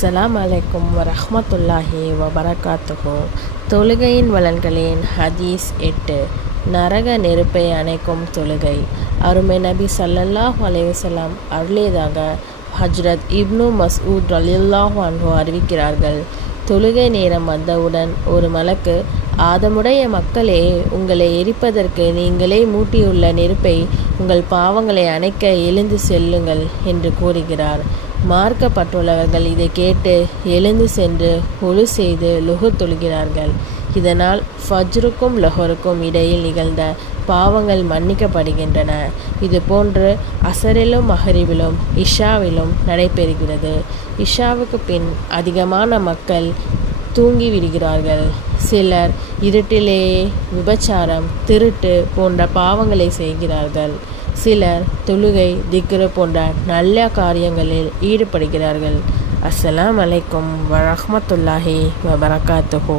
அஸ்ஸலாமு அலைக்கும் வரஹ்மத்துல்லாஹி வபரகாத்துஹு. தொழுகையின் பலன்களின் ஹதீஸ் 8. நரக நெருப்பை அணைக்கும் தொழுகை. அருமை நபி ஸல்லல்லாஹு அலைஹி வஸல்லம் அருளியதாக ஹஜ்ரத் இப்னு மஸ்ஊத் ரலியல்லாஹு அன்ஹு அறிவிக்கிறார்கள். தொழுகை நேரம் வந்தவுடன் ஒரு மலக்கு, ஆதமுடைய மக்களே, உங்களை எரிப்பதற்கு நீங்களே மூட்டியுள்ள நெருப்பை உங்கள் பாவங்களை அணைக்க எழுந்து செல்லுங்கள் என்று கூறுகிறார். மார்க்கப்பட்டுள்ளவர்கள் இதை கேட்டு எழுந்து சென்று ஒழு செய்து லுஹர் தொழுகிறார்கள். இதனால் ஃபஜ்ருக்கும் லொஹருக்கும் இடையில் நிகழ்ந்த பாவங்கள் மன்னிக்கப்படுகின்றன. இதுபோன்று அசரிலும் மஹரிபிலும் இஷாவிலும் நடைபெறுகிறது. இஷாவுக்கு பின் அதிகமான மக்கள் தூங்கி விடுகிறார்கள். சிலர் இருட்டிலேயே விபச்சாரம், திருட்டு போன்ற பாவங்களை செய்கிறார்கள். சிலர் தொழுகை, திக்ரு போன்ற நல்ல காரியங்களில் ஈடுபடுகிறார்கள். அஸ்ஸலாமு அலைக்கும் வரஹ்மத்துல்லாஹி வபரகாத்துஹு.